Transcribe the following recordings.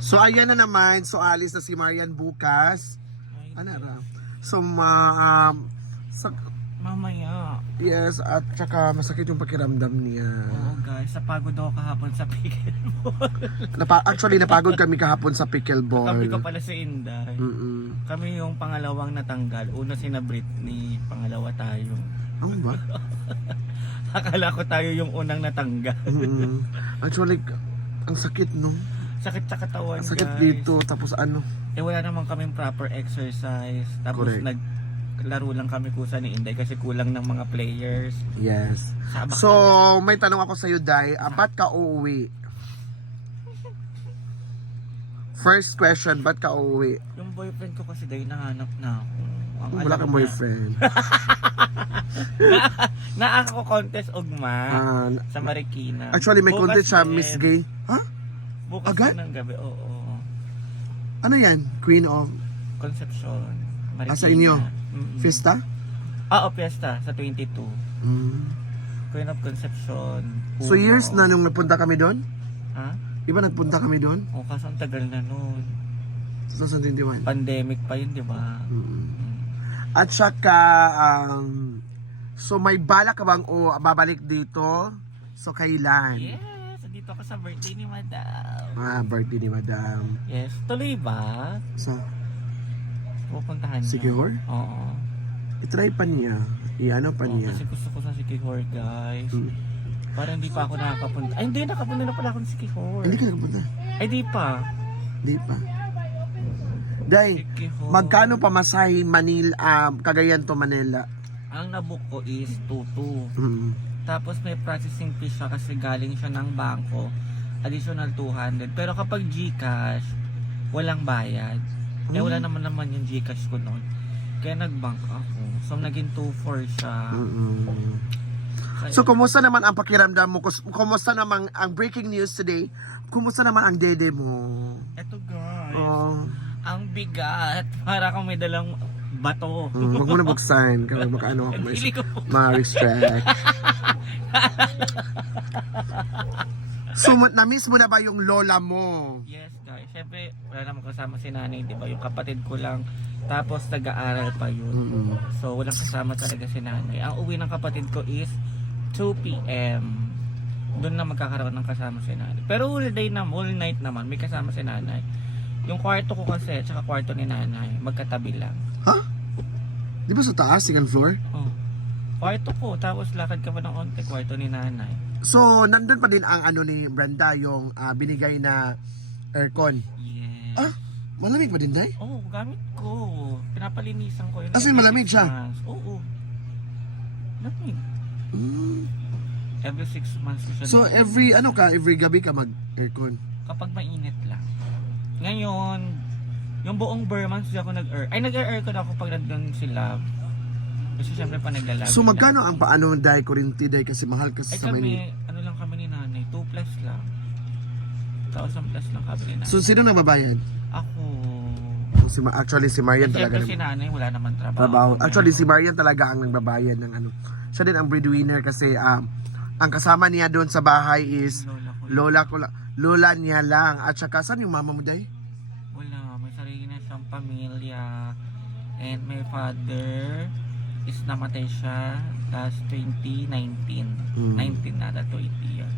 So ayan na naman, so alis na si Marian bukas. Ano ra? So sa, Mamaya. yes, at saka masakit yung pakiramdam niya. Oo guys, napagod ako kahapon sa pickleball. Actually, napagod kami kahapon sa pickleball. Kami ko pala si Inday. Mm-mm. Kami yung pangalawang natanggal. Una sina Britney, pangalawa tayo. Ano ba? Akala ko tayo yung unang natanggal. Mm-mm. Actually, ang sakit no. Sakit sa katawan, Ang sakit guys. dito, tapos ano. Eh wala naman kaming proper exercise. Tapos Correct. naglaro lang kami kusa ni Inday kasi kulang ng mga players. Yes. Sabak So, may tanong ako sa'yo, Day. Ba't ka uuwi? First question, ba't ka uuwi? Yung boyfriend ko kasi dahil nahanap na ako. Ang Wala alam kang na- boyfriend. na ako contest ugma Ah, sa Marikina. actually, may Bukas contest siya, din. Miss Gay. Ha? Bukas Agad? din ng gabi, oo. Ano yan? Queen of Concepcion. Marikina. sa inyo? Mm-mm. Fiesta? Oo, Fiesta sa 22. Mm. Queen of Concepcion. So, years na nung nagpunta kami doon? Ha? Di ba nagpunta kami doon? O kaso ang tagal na nun. 2021. Pandemic pa yun, di ba? Mm. At saka, so may balak ka bang o babalik dito? So, kailan? Yes, dito ako sa birthday ni Madam. Birthday ni Madam. Yes, tuloy ba? Sa Pupuntahan niya. Sikihor? Oo. itry pa niya. I-ano pa Oo, niya. kasi gusto ko sa Sikihor, guys. Mm. Parang hindi pa ako nakakapunta. Ay, hindi, nakapunta na pala ako sa Sikihor. Hindi ka nagpunta. Ay, di pa. Di pa. Day, Sikihor. magkano pamasahe Manila, Cagayan to Manila? Ang nabook ko is 2-2. Mm. Tapos may processing fee siya kasi galing siya ng bangko. Additional 200. Pero kapag GCash, walang bayad. Eh wala naman yung GCash ko noon. Kaya nag-bank ako. So naging 2-4 siya. Mm-mm. Kaya- So, kumusta naman ang pakiramdam mo? Kumusta naman ang breaking news today? Kumusta naman ang dede mo? Eto guys, Oh, ang bigat. Para kung may dalang bato. wag mo na buksan. Kaya makaano ako Pili ko po. ma-restrict. So, na-miss mo na ba yung lola mo? Yes guys, syempre wala naman kasama si nanay, di ba? Yung kapatid ko lang. Tapos nag-aaral pa yun. Mm-mm. So walang kasama talaga si nanay. Ang uwi ng kapatid ko is 2 PM. Doon na magkakaroon ng kasama si nanay. Pero whole night naman may kasama si nanay. Yung kwarto ko kasi, tsaka kwarto ni nanay, magkatabi lang. Ha? Di ba sa taas, second floor? Oh. Kwarto ko, tapos lakad ka pa ng konti, kwarto ni nanay. So, nandun pa din ang ano ni Brenda, yung binigay na aircon. Yes. Ah, malamig pa din, Day? Oo, gamit ko. Pinapalinisan ko yun. As in, every malamig 6 siya? months. Oo. Lamig. Mm. Every 6 months ko siya. So, every gabi ka mag-aircon? Kapag mainit lang. Ngayon, yung buong Burman, siya ako nag-air. Ay, nag-air ko na ako pag nandun si Love. Kasi syempre pa naglalagay. So, magkano ang paano, Day, kurinti, Day, kasi mahal kasi Ay sa Maynila? kami, ano lang kami ni nanay, 2 plus lang. 1,000 plus lang kami ni nanay. So, sino nagbabayad? Ako. Actually, si Marian talaga. Siyempre si nanay, wala naman trabaho. Trabaho. Actually, si Marian talaga ang nagbabayad ng ano. Siya din ang breadwinner kasi ang kasama niya doon sa bahay is lola niya lang. At saka, saan yung mama mo, Day? Wala, may sarili na siyang pamilya. And my father is namatay siya last 2019. 19 na, 20 yun.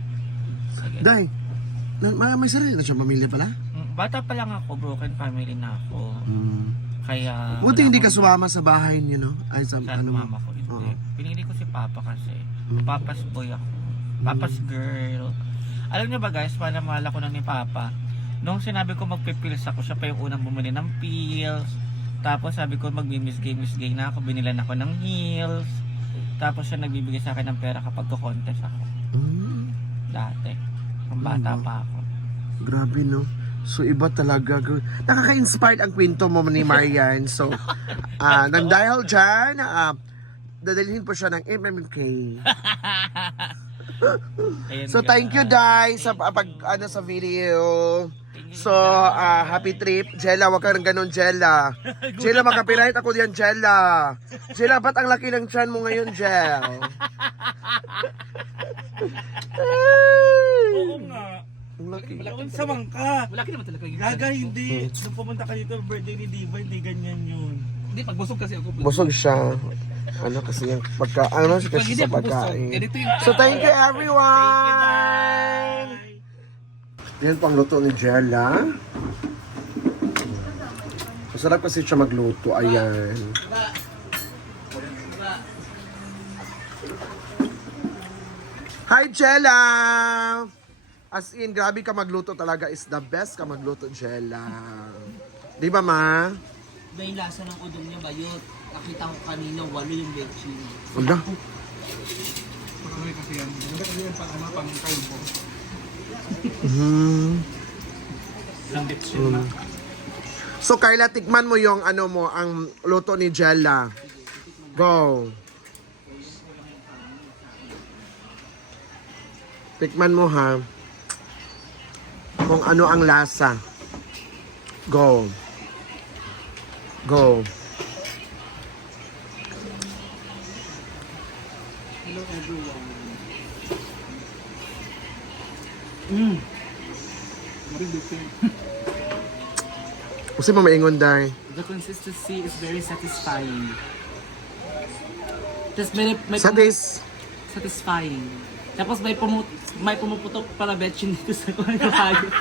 Sige. Day, may sarili na siyang pamilya pala? Bata pa lang ako, broken family na ako. Kaya... Buti wala hindi ka akong- sumama sa bahay niyo, no? Ay, sa Sa ano mo? mama ko, hindi. Oo. Pinili ko si Papa kasi. Mm. Papa's boy ako. Papa's girl. Alam niyo ba guys, mahal na mahal ako na ni Papa. Nung sinabi ko magpipills ako, siya pa yung unang bumili ng pills. Tapos sabi ko magmi-misgay na ako, binilan ako ng heels. Tapos siya nagbibigay sa akin ng pera kapag ko-contest ako. Mm, Dati. Kung bata Mm. pa ako. grabe, no? So, iba talaga. Nakaka-inspired ang kwento mo ni Marian. So, nang dahil dyan, dadalhin po siya ng MMK. Ayun, So, thank you, Day, sa sa video. So, happy trip. Jella, wag ka ng ganun, Jella. Jella, mag-copyright ako diyan, Jella. Jella, ba't ang laki ng tiyan mo ngayon, Jel? Oo nga. Ang laki. Sa mangka. Malaki naman talaga yung Gaga, hindi. Nung pumunta ka dito, birthday ni Diva, hindi ganyan yun. Hindi, pag busog kasi ako. Busog siya. Ano kasi yung ano siya Pag kasi hindi sa ako busog, pagkain. ganito yung... So thank you Thank you, everyone! Day. Yan pang luto ni Jella. Masarap kasi siya magluto. Ayan. Hi, Jella! As in, grabe ka magluto talaga. Is the best ka magluto, Jella. Di ba, ma? Iba yung lasa ng udong niya, bayot. Nakita ko kanina, 8 yung bechin. Wala. Pagkakay kasi yan. Hindi kasi yan pang kalbo. Sandit siya. So, Carla, tikman mo yung ano mo, ang luto ni Jella. Go. Tikman mo, ha. Kung ano ang lasa. Go. Go. Hello everyone. Kasi mo maingon, Day. The consistency is very satisfying. Tapos may satisfying. Tapos may pumuputok pala bechin dito sa kayo.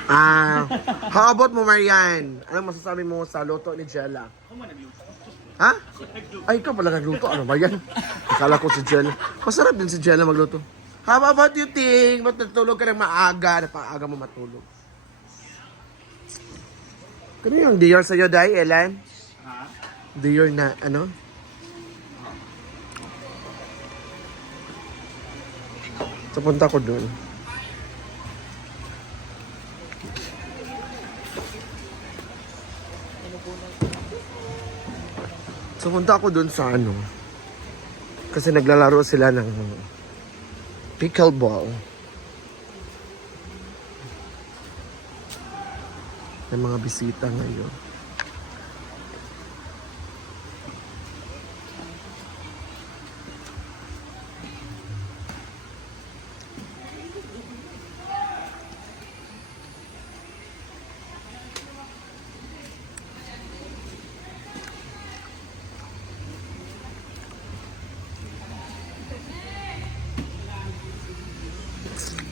How about mo, Marian? Anong masasabi mo sa luto ni Jella? Ha? Ay, ikaw pala nagluto. Ano ba yan? Akala ko si Jella. Masarap din si Jella magluto. How about you, Ting? Ba't natulog ka ng maaga? Napaaga mo matulog. Kano yung Dior sa'yo, Day, Ellen? Dior na, ano? So, punta ko dun. So, punta ako dun sa ano. Kasi naglalaro sila ng pickleball. May mga bisita ngayon.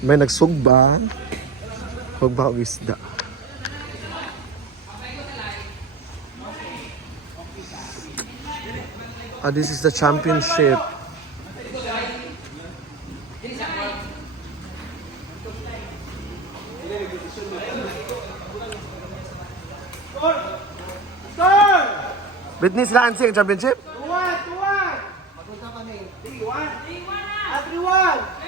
May nagsugba. Hugba o isda. This is the championship. Britney, sila ang championship? 2-1! Magunta kami. 3-1! 3-1!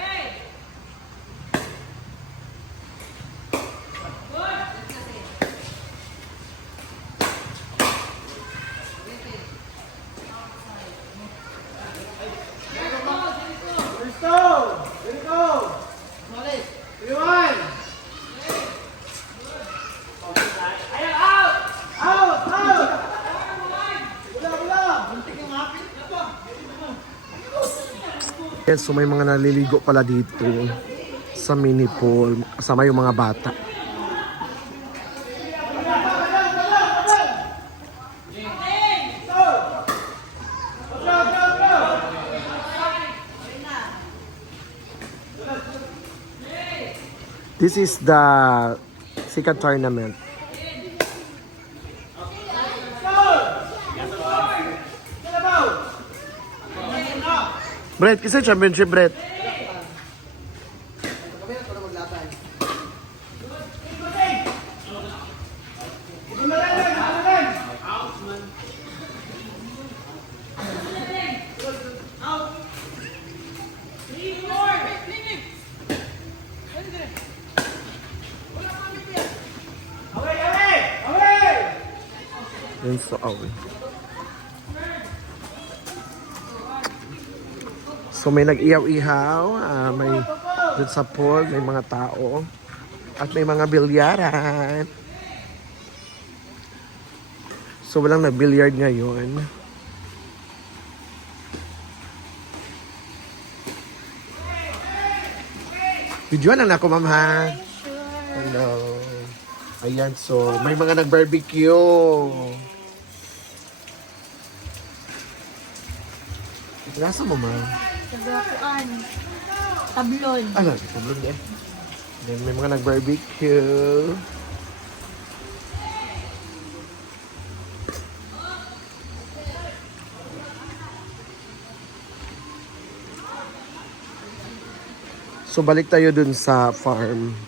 Yes, so may mga naliligo pala dito sa mini pool kasama yung mga bata. This is the second tournament. Brett, kasi championship, Brett. Yun so away. So may nag-ihaw-ihaw, may dun sa pool, may mga tao, at may mga bilyaran. So walang nag-bilyard ngayon. Videoan na ako, ma'am, ha? Hello. Ayan, so may mga nag-barbecue. Nasa mo, ma? Nagakuan. Tablon. Ano? Tablon eh. Then may mga nag-barbecue. So balik tayo dun sa farmhouse.